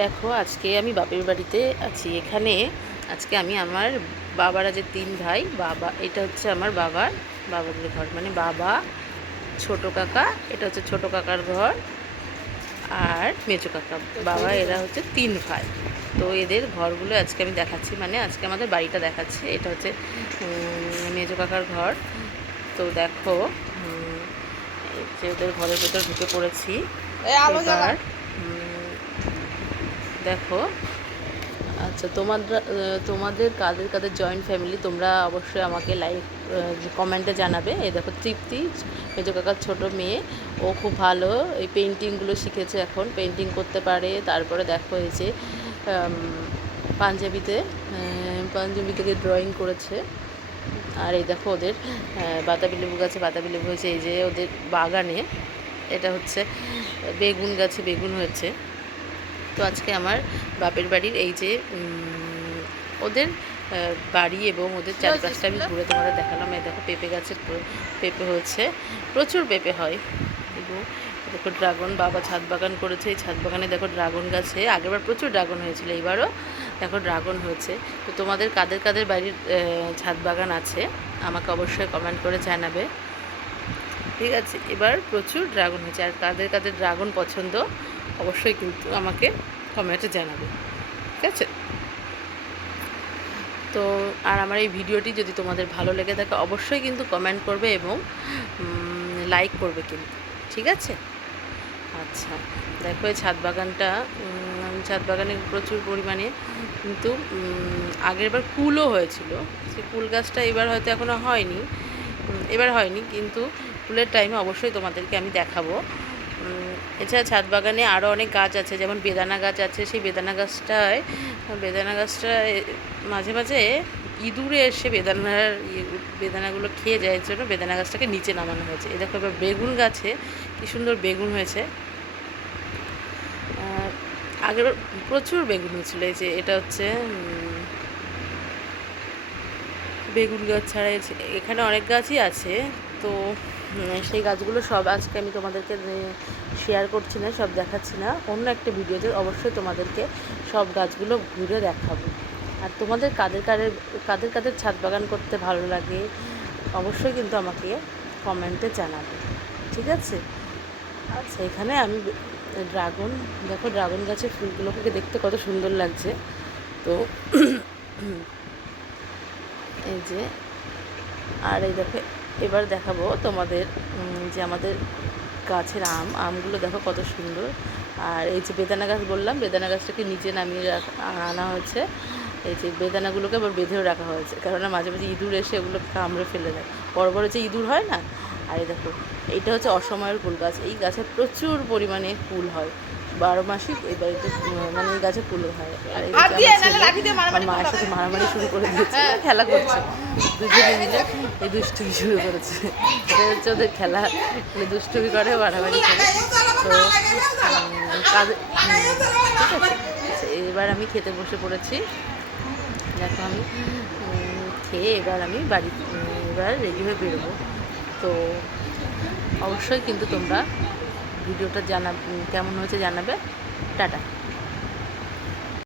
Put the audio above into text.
দেখো আজকে আমি বাপের বাড়িতে আছি। এখানে আজকে আমি আমার বাবারা যে 3 ভাই, বাবা এটা হচ্ছে আমার বাবাদের ঘর, মানে বাবা, ছোট কাকা, এটা হচ্ছে ছোট কাকার ঘর, আর মেজো কাকা, বাবা, এরা হচ্ছে 3 ভাই। তো এদের ঘরগুলো আজকে আমি দেখাচ্ছি, মানে আজকে আমাদের বাড়িটা দেখাচ্ছি। এটা হচ্ছে মেজো কাকার ঘর। তো দেখো যে ওদের ঘরের ভেতর ঢুকে পড়েছি। এবার দেখো, আচ্ছা তোমাদের কাদের কাদের জয়েন্ট ফ্যামিলি তোমরা অবশ্যই আমাকে কমেন্টে জানাবে। এই দেখো তৃপ্তি, মেজো কাকার ছোটো মেয়ে, ও খুব ভালো এই পেন্টিংগুলো শিখেছে, এখন পেন্টিং করতে পারে। তারপরে দেখো এই যে পাঞ্জাবি থেকে ড্রয়িং করেছে। আর এই দেখো ওদের বাতাবি লেবু গাছে বাতাবি লেবু হয়েছে, এই যে ওদের বাগানে। এটা হচ্ছে বেগুন গাছে বেগুন হয়েছে। তো আজকে আমার বাপের বাড়ির এই যে ওদের বাড়ি এবং ওদের চারপাশটা আমি ঘুরে তোমাদের দেখালাম। এই দেখো পেঁপে গাছের পেঁপে হয়েছে, প্রচুর পেঁপে হয়। এবং দেখো ড্রাগন, বাবা ছাদ বাগান করেছে। এই ছাদ বাগানে দেখো ড্রাগন গাছে আগেরবার প্রচুর ড্রাগন হয়েছিল, এবারও দেখো ড্রাগন হয়েছে। তো তোমাদের কাদের কাদের বাড়ির ছাদ বাগান আছে আমাকে অবশ্যই কমেন্ট করে জানাবে, ঠিক আছে। এবার প্রচুর ড্রাগন হয়েছে, আর কাদের কাদের ড্রাগন পছন্দ অবশ্যই কিন্তু আমাকে কমেন্টে জানাবে, ঠিক আছে। তো আর আমার এই ভিডিওটি যদি তোমাদের ভালো লেগে থাকে অবশ্যই কিন্তু কমেন্ট করবে এবং লাইক করবে কিন্তু, ঠিক আছে। আচ্ছা দেখো এই ছাদ বাগানে প্রচুর পরিমাণে কিন্তু আগেরবার কুলও হয়েছিল। সে কুল গাছটা এবার হয়তো এখনও হয়নি, কিন্তু ফুলের টাইমে অবশ্যই তোমাদেরকে আমি দেখাবো। এছাড়া ছাদ বাগানে আরও অনেক গাছ আছে, যেমন বেদানা গাছ আছে। সেই বেদানা গাছটায় মাঝে মাঝে ইঁদুরে এসে বেদানাগুলো খেয়ে যায়, এর জন্য বেদানা গাছটাকে নিচে নামানো হয়েছে। এ দেখো এবার বেগুন গাছে কী সুন্দর বেগুন হয়েছে। আগের প্রচুর বেগুন হয়েছিল। এই যে এটা হচ্ছে বেগুন গাছ ছাড়া এখানে অনেক গাছই আছে। তো সেই গাছগুলো সব আজকে আমি তোমাদেরকে শেয়ার করছি না, সব দেখাচ্ছি না। অন্য একটা ভিডিওতে অবশ্যই তোমাদেরকে সব গাছগুলো ঘুরে দেখাবো। আর তোমাদের কাদের কাদের ছাদ বাগান করতে ভালো লাগে অবশ্যই কিন্তু আমাকে কমেন্টে জানাবে, ঠিক আছে। আচ্ছা এখানে আমি দেখো ড্রাগন গাছের ফুলগুলোকে দেখতে কত সুন্দর লাগছে। তো এই যে, আর এই দেখো এবার দেখাবো তোমাদের যে আমাদের গাছের আমগুলো দেখো কত সুন্দর। আর এই যে বেদানা গাছ বললাম, বেদানা গাছটাকে নিচে নামিয়ে আনা হয়েছে। এই যে বেদানাগুলোকে আবার বেঁধেও রাখা হয়েছে, কেননা মাঝে মাঝে ইঁদুর এসে এগুলোকে কামড়ে ফেলে দেয়, বড় বড় যে ইঁদুর হয় না। আর এই দেখো এইটা হচ্ছে অসময়ের ফুল গাছ। এই গাছে প্রচুর পরিমাণে ফুল হয়, 12 মাসই এই বাড়িতে, মানে এই গাছে ফুল হয়। আর এই আমার মায়ের সাথে মারামারি শুরু করে দিয়েছে, খেলা করছে দুজনে মিলে, এই দুষ্টুমি শুরু করেছে। এটা হচ্ছে ওদের খেলা, মানে দুষ্টুমি করে, মারামারি করে। তো ঠিক আছে, এবার আমি খেতে বসে পড়েছি। দেখো আমি খেয়ে এবার রেডি হয়ে বেরোবো। তো অবশ্যই কিন্তু তোমরা ভিডিওটা কেমন হয়েছে জানাবে। টাটা।